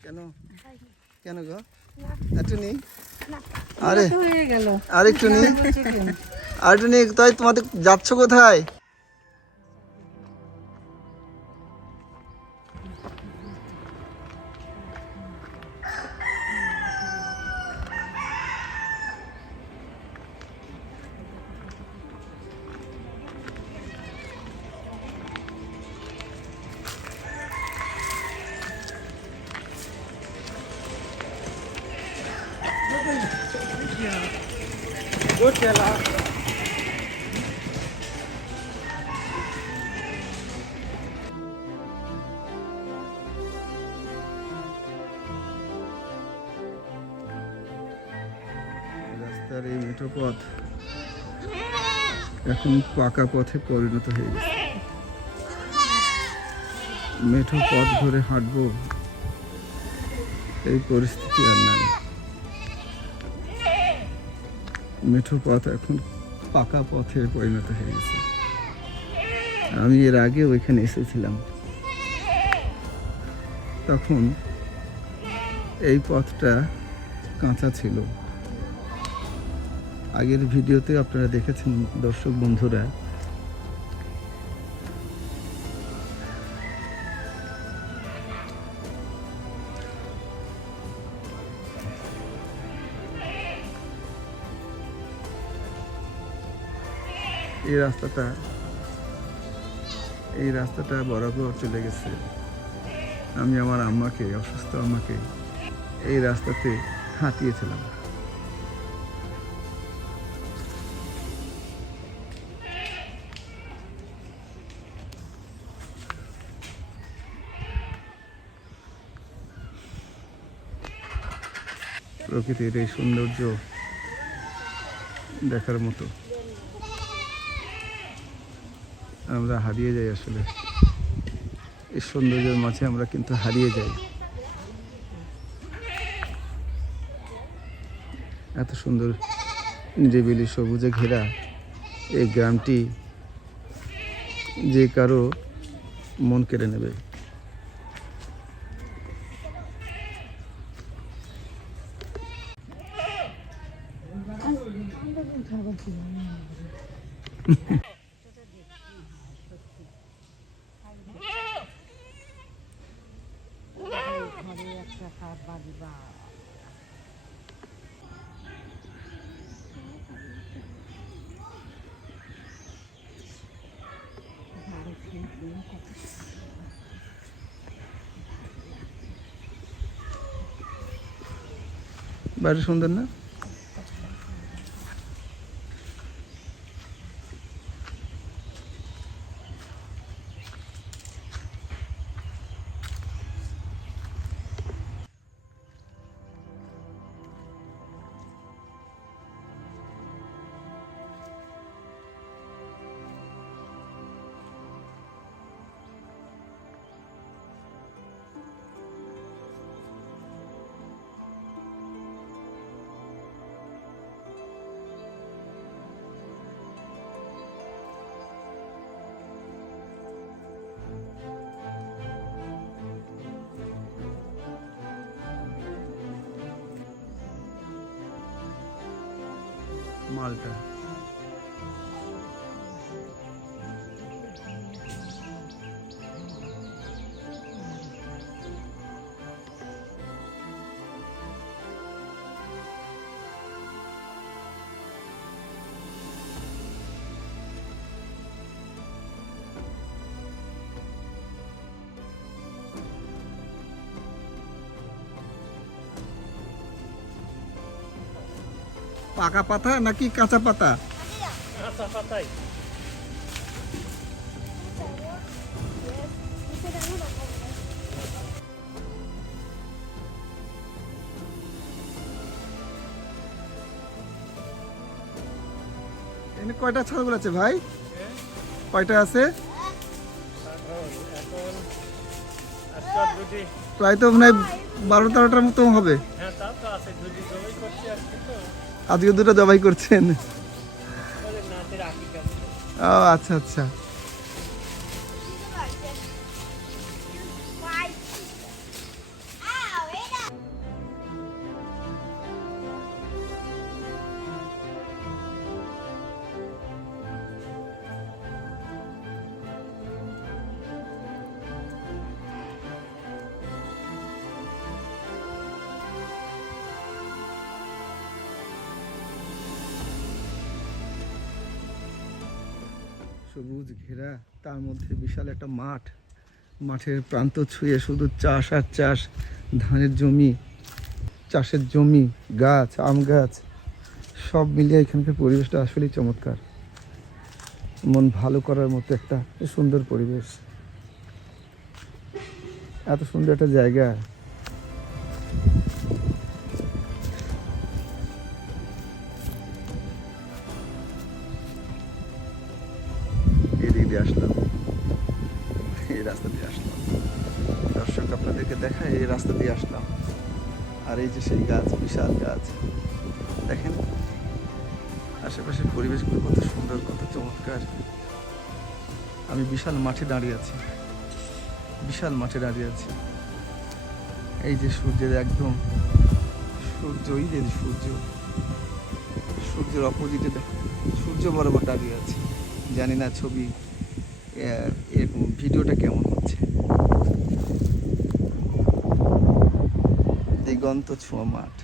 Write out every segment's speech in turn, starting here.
কেন? কেন গো? একটু নি। আরে। আরেকটু নি আর একটু নেই? আর একটু নেই? তাই তোমাদের যাচ্ছ কোথায়? রাস্তার এই মেঠো পথ এখন পাকা পথে পরিণত হয়ে গেছে। মেঠো পথ ধরে হাঁটবো, এই পরিস্থিতি আর নাই। মেঠো পথ এখন পাকা পথে পরিণত হয়ে গেছে। আমি এর আগে ওইখানে এসেছিলাম। তখন এই পথটা কাঁচা ছিল। আগের ভিডিওতে আপনারা দেখেছেন দর্শক বন্ধুরা এই রাস্তাটা এই রাস্তাটা বরাবর চলে গেছে। আমি আমার আম্মাকে, অসুস্থ আম্মাকে এই রাস্তাতে হাঁটিয়েছিলাম। প্রকৃতির এই সৌন্দর্য দেখার মতো। আমরা হারিয়ে যাই আসলে। এই সৌন্দর্যের মাঝে আমরা কিন্তু হারিয়ে যাই। এত সুন্দর নিরিবিলি সবুজে ঘেরা এই গ্রামটি যে কারও মন কেড়ে নেবে। বাড়ি সুন্দর না? माल्टा পাকা পাতা নাকি কাঁচা পাতা? এখানে কয়টা ছাগল আছে ভাই? কয়টা আছে? প্রায় তো মনে হয় বারো তেরোটার মতো হবে। হ্যাঁ তা তো আছে। আজকে দুটো জবাই করছেন। ও আচ্ছা আচ্ছা। সবুজ ঘেরা, তার মধ্যে বিশাল একটা মাঠ। মাঠের প্রান্ত ছুঁয়ে শুধু চাষ আর চাষ, ধানের জমি, চাষের জমি, গাছ, আম গাছ, সব মিলিয়ে এখানকার পরিবেশটা আসলেই চমৎকার। মন ভালো করার মতো একটা সুন্দর পরিবেশ। এত সুন্দর একটা জায়গা। দিয়ে আসলাম। এই রাস্তা দিয়ে আসলাম। দর্শক, আপনাদেরকে দেখায় এই রাস্তা দিয়ে আসলাম। আর এই যে সেই গাছ, বিশাল গাছ। দেখেন, আশেপাশের পরিবেশগুলো কত সুন্দর, কত চমৎকার। আমি বিশাল মাঠে দাঁড়িয়ে আছি। বিশাল মাঠে দাঁড়িয়ে আছি। এই যে সূর্যের একদম সূর্য ওই যে সূর্য। সূর্যের অপোজিটে সূর্য বরাবর দাঁড়িয়ে আছে। জানি না ছবি ভিডিওটা কেমন হচ্ছে? দিগন্ত ছোঁয়া মাঠ।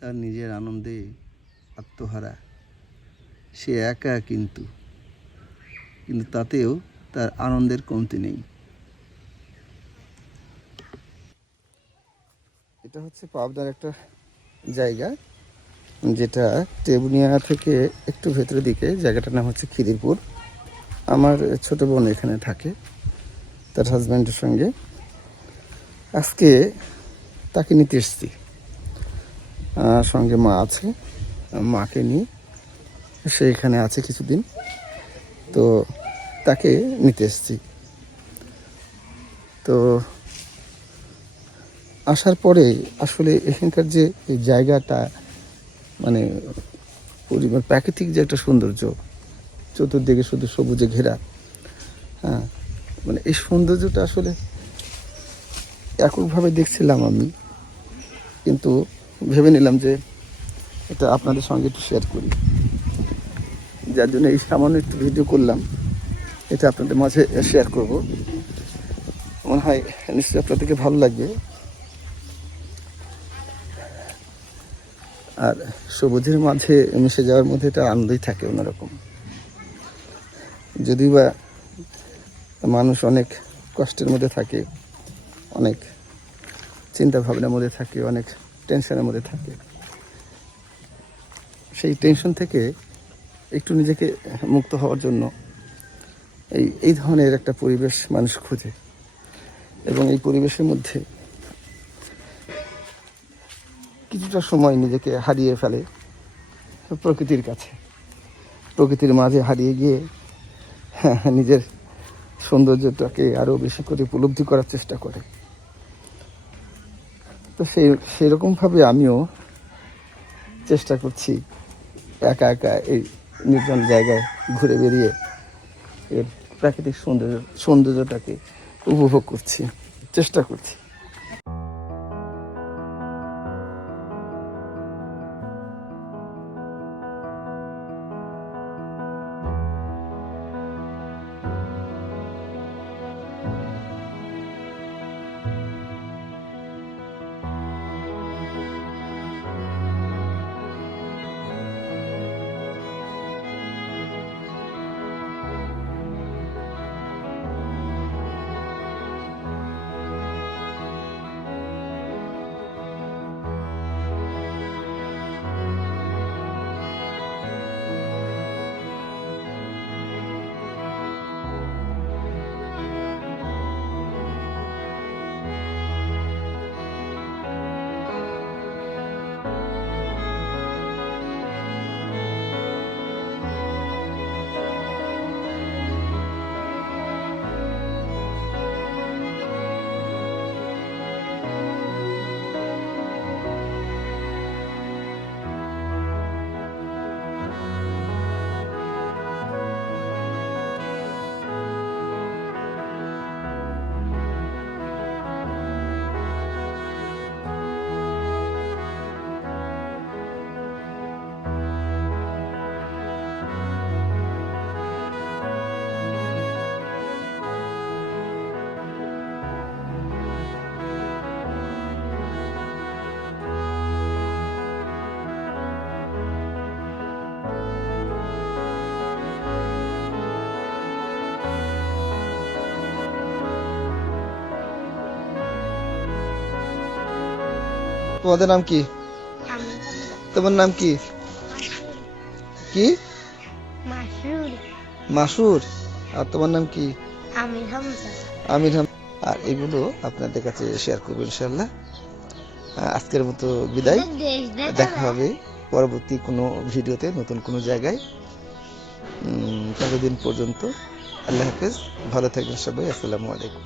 তার নিজের আনন্দে আত্মহারা। সে একা কিন্তু। কিন্তু তাতেও তার আনন্দের কমতি নেই। এটা হচ্ছে পাবনার একটা জায়গা, যেটা টেবুনিয়া থেকে একটু ভেতরের দিকে। জায়গাটার নাম হচ্ছে খিদিরপুর। আমার ছোট বোন এখানে থাকে, তার হাজব্যান্ডের সঙ্গে। আজকে তাকে নিতে এসছি। সঙ্গে মা আছে, মাকে নিয়ে। সে এখানে আছে কিছুদিন। তো তাকে নিতে এসছি। তো আসার পরে আসলে এখানকার যে জায়গাটা মানে প্রাকৃতিক যে একটা সৌন্দর্য চতুর্দিকে শুধু সবুজে ঘেরা। হ্যাঁ মানে এই সৌন্দর্যটা আসলে এককভাবে দেখছিলাম আমি, কিন্তু ভেবে নিলাম যে এটা আপনাদের সঙ্গে একটু শেয়ার করি। যার জন্য এই সামান্য একটু ভিডিও করলাম, এটা আপনাদের মাঝে শেয়ার করব। মনে হয় নিশ্চয়ই আপনাদেরকে ভালো লাগবে। আর সবুজের মাঝে মিশে যাওয়ার মধ্যে এটা আনন্দই থাকে অন্যরকম। যদিও বা মানুষ অনেক কষ্টের মধ্যে থাকে, অনেক চিন্তা ভাবনার মধ্যে থাকে, অনেক টেনশনের মধ্যে থাকে। সেই টেনশন থেকে একটু নিজেকে মুক্ত হওয়ার জন্য এই এই ধরনের একটা পরিবেশ মানুষ খোঁজে। এবং এই পরিবেশের মধ্যে কিছুটা সময় নিজেকে হারিয়ে ফেলে প্রকৃতির কাছে। প্রকৃতির মাঝে হারিয়ে গিয়ে নিজের সৌন্দর্যটাকে আরও বেশি করে উপলব্ধি করার চেষ্টা করে। তো সেই, সেরকমভাবে আমিও চেষ্টা করছি একা একা এই নির্জন জায়গায় ঘুরে বেরিয়ে এর প্রাকৃতিক সৌন্দর্য, সৌন্দর্যটাকে উপভোগ করছি, চেষ্টা করছি। তোমাদের নাম কি? তোমার নাম কি? কি? মাসুর। আর তোমার নাম কি? আমির হাম আর এগুলো আপনাদের কাছে শেয়ার করব ইনশাল্লাহ আজকের মতো বিদায়। দেখা। দেখা হবে পরবর্তী কোনো ভিডিওতে নতুন কোনো জায়গায়। ততদিন পর্যন্ত আল্লাহ হাফেজ। ভালো থাকবেন সবাই। আসসালামু আলাইকুম।